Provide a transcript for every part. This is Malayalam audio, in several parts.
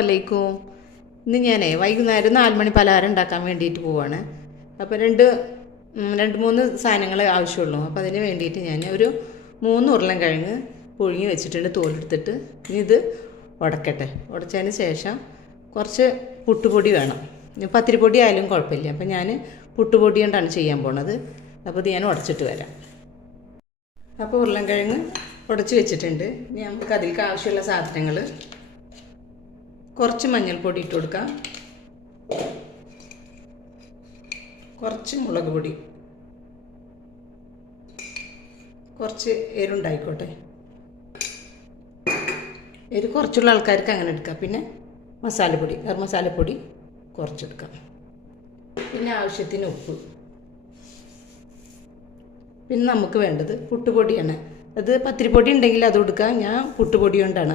അലൈക്കും. ഇന്ന് ഞാൻ വൈകുന്നേരം 4 മണി പലഹാരം ഉണ്ടാക്കാൻ വേണ്ടിയിട്ട് പോവാണ്. അപ്പോൾ രണ്ട് മൂന്ന് സാധനങ്ങൾ ആവശ്യമുള്ളൂ. അപ്പോൾ അതിന് വേണ്ടിയിട്ട് ഞാൻ ഒരു 3 ഉരുളൻകിഴങ്ങ് പുഴുങ്ങി വെച്ചിട്ടുണ്ട്, തോലെടുത്തിട്ട്. ഇനി ഇത് ഉടക്കട്ടെ. ഉടച്ചതിന് ശേഷം കുറച്ച് പുട്ടുപൊടി വേണം. പത്തിരിപ്പൊടി ആയാലും കുഴപ്പമില്ല. അപ്പോൾ ഞാൻ പുട്ടുപൊടി കൊണ്ടാണ് ചെയ്യാൻ പോണത്. അപ്പോൾ ഇത് ഞാൻ ഉടച്ചിട്ട് വരാം. അപ്പോൾ ഉരുളൻകിഴങ്ങ് ഉടച്ച് വെച്ചിട്ടുണ്ട്. ഇനി നമുക്ക് അതിലേക്ക് ആവശ്യമുള്ള സാധനങ്ങൾ: കുറച്ച് മഞ്ഞൾപ്പൊടി ഇട്ട് കൊടുക്കാം, കുറച്ച് മുളക് പൊടി, കുറച്ച് എരുണ്ടായിക്കോട്ടെ, കുറച്ചുള്ള ആൾക്കാർക്ക് അങ്ങനെ എടുക്കാം. പിന്നെ മസാലപ്പൊടി, ഗരം മസാലപ്പൊടി കുറച്ചെടുക്കാം. പിന്നെ ആവശ്യത്തിന് ഉപ്പ്. പിന്നെ നമുക്ക് വേണ്ടത് പുട്ടുപൊടിയാണ്. അത് പത്തിരിപ്പൊടി ഉണ്ടെങ്കിൽ അത് കൊടുക്കാം. ഞാൻ പുട്ടുപൊടി കൊണ്ടാണ്.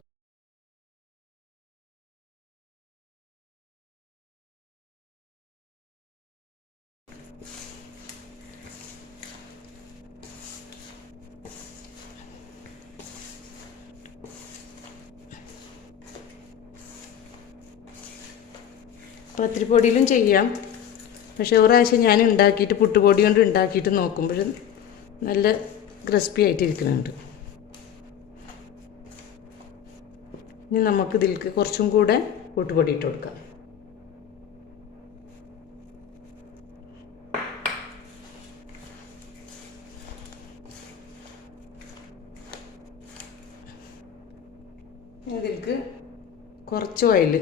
പത്തിരിപ്പൊടിയിലും ചെയ്യാം. പക്ഷേ ഒരു പ്രാവശ്യം ഞാൻ ഉണ്ടാക്കിയിട്ട് പുട്ടുപൊടി കൊണ്ട് ഉണ്ടാക്കിയിട്ട് നോക്കുമ്പോൾ നല്ല ക്രിസ്പി ആയിട്ടിരിക്കുന്നുണ്ട്. ഇനി നമുക്ക് ഇതിലേക്ക് കുറച്ചും കൂടെ പുട്ടുപൊടി ഇട്ട് കൊടുക്കാം. ഇതിലേക്ക് കുറച്ച് ഓയിൽ,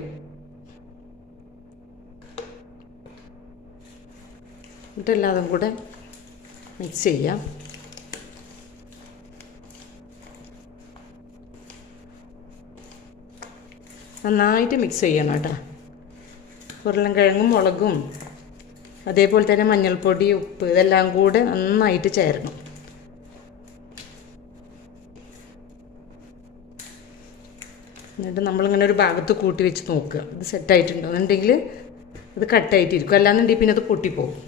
എന്നിട്ടെല്ലാതും കൂടെ മിക്സ് ചെയ്യാം. നന്നായിട്ട് മിക്സ് ചെയ്യണം കേട്ടോ. ഉരുളൻകിഴങ്ങും മുളകും അതേപോലെ തന്നെ മഞ്ഞൾപ്പൊടി, ഉപ്പ് ഇതെല്ലാം കൂടെ നന്നായിട്ട് ചേരണം. എന്നിട്ട് നമ്മളിങ്ങനെ ഒരു ഭാഗത്ത് കൂട്ടി വെച്ച് നോക്കുക, ഇത് സെറ്റായിട്ടുണ്ടോ എന്നുണ്ടെങ്കിൽ ഇത് കട്ടായിട്ടിരിക്കും, അല്ലാന്നുണ്ടെങ്കിൽ പിന്നെ അത് പൊട്ടിപ്പോകും.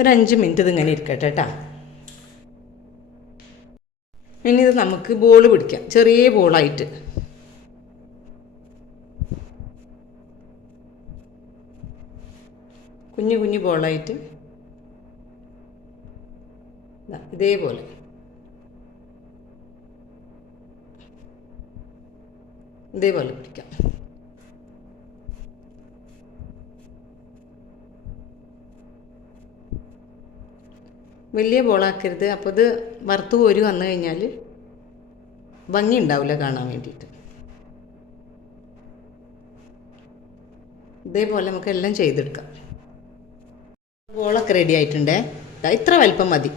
ഒരു 5 മിനിറ്റ് ഇതിങ്ങനെ ഇരിക്കട്ടെ കേട്ടോ. ഇനി ഇത് നമുക്ക് ബോൾ പിടിക്കാം, ചെറിയ ബോളായിട്ട്. കുഞ്ഞു കുഞ്ഞു ബോളായിട്ട് ഇതേപോലെ പിടിക്കാം. വലിയ ബോളാക്കരുത്. അപ്പോൾ ഇത് വറുത്ത് കോരി വന്നു കഴിഞ്ഞാൽ ഭംഗി ഉണ്ടാവില്ല കാണാൻ വേണ്ടിയിട്ട്. ഇതേപോലെ നമുക്ക് എല്ലാം ചെയ്തെടുക്കാം. ബോളൊക്കെ റെഡി ആയിട്ടുണ്ടേ. ഇത്ര വലിപ്പം മതി.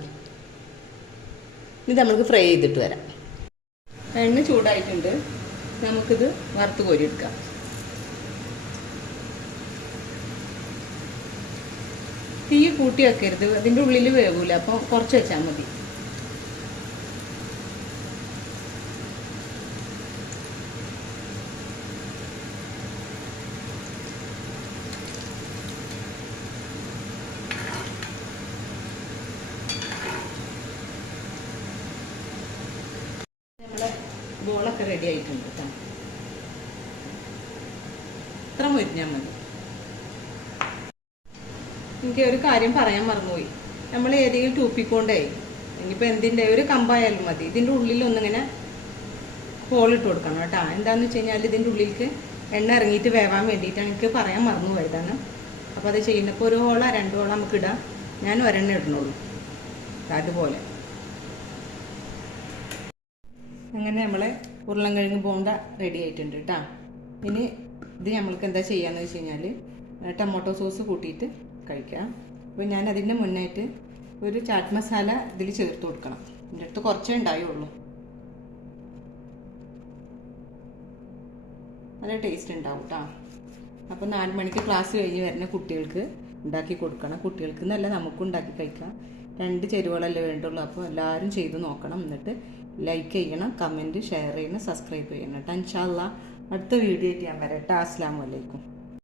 ഇത് നമുക്ക് ഫ്രൈ ചെയ്തിട്ട് വരാം. എണ്ണ ചൂടായിട്ടുണ്ട്. നമുക്കിത് വറുത്ത് കോരി എടുക്കാം. തീ കൂട്ടി വെക്കരുത്, അതിൻ്റെ ഉള്ളിൽ വേവൂല. അപ്പോൾ കുറച്ച് വെച്ചാൽ മതി. നമ്മളെ ബോളൊക്കെ റെഡി ആയിട്ടുണ്ട് കേട്ടോ. ഇത്ര മൊരിഞ്ഞാൽ മതി. എനിക്ക് ഒരു കാര്യം പറയാൻ മറന്നുപോയി. നമ്മൾ ഏതെങ്കിലും ടൂപ്പിക്കൊണ്ടേ, ഇനിയിപ്പോൾ എന്തിൻ്റെ ഒരു കമ്പായാലും മതി, ഇതിൻ്റെ ഉള്ളിലൊന്നിങ്ങനെ ഹോളിട്ട് കൊടുക്കണം കേട്ടോ. എന്താണെന്ന് വെച്ച് കഴിഞ്ഞാൽ ഇതിൻ്റെ ഉള്ളിലേക്ക് എണ്ണ ഇറങ്ങിയിട്ട് വേവാൻ വേണ്ടിയിട്ടാണ്. എനിക്ക് പറയാൻ മറന്നു പോയതാണ്. അപ്പോൾ അത് ചെയ്യുന്നപ്പോൾ 1 ഹോളോ 2 ഹോളോ നമുക്ക് ഇടാം. ഞാൻ ഒരെണ്ണം ഇടണുള്ളൂ. അതുപോലെ അങ്ങനെ നമ്മളെ ഉരുളൻകിഴങ്ങ് ബോണ്ട റെഡി ആയിട്ടുണ്ട് കേട്ടോ. ഇനി ഇത് നമ്മൾക്ക് എന്താ ചെയ്യാന്ന് വെച്ച് കഴിഞ്ഞാൽ ടൊമാറ്റോ സോസ് കൂട്ടിയിട്ട് കഴിക്കാം. അപ്പോൾ ഞാൻ അതിൻ്റെ മുന്നായിട്ട് ഒരു ചാറ്റ് മസാല ഇതിൽ ചേർത്ത് കൊടുക്കണം. എൻ്റെ അടുത്ത് കുറച്ചേ ഉണ്ടായുള്ളൂ. നല്ല ടേസ്റ്റ് ഉണ്ടാവും കേട്ടോ. അപ്പോൾ 4 മണിക്ക് ക്ലാസ് കഴിഞ്ഞ് വരുന്ന കുട്ടികൾക്ക് ഉണ്ടാക്കി കൊടുക്കണം. കുട്ടികൾക്ക് എന്നല്ല, നമുക്കും ഉണ്ടാക്കി കഴിക്കാം. 2 ചേരുവകളല്ലേ വേണ്ടുള്ളൂ. അപ്പോൾ എല്ലാവരും ചെയ്ത് നോക്കണം. എന്നിട്ട് ലൈക്ക് ചെയ്യണം, കമൻറ്റ്, ഷെയർ ചെയ്യണം, സബ്സ്ക്രൈബ് ചെയ്യണം കേട്ടോ. ഇൻഷാ അല്ലാഹ് അടുത്ത വീഡിയോ ആയിട്ട് ഞാൻ വരാം. അസ്സലാമു അലൈക്കും.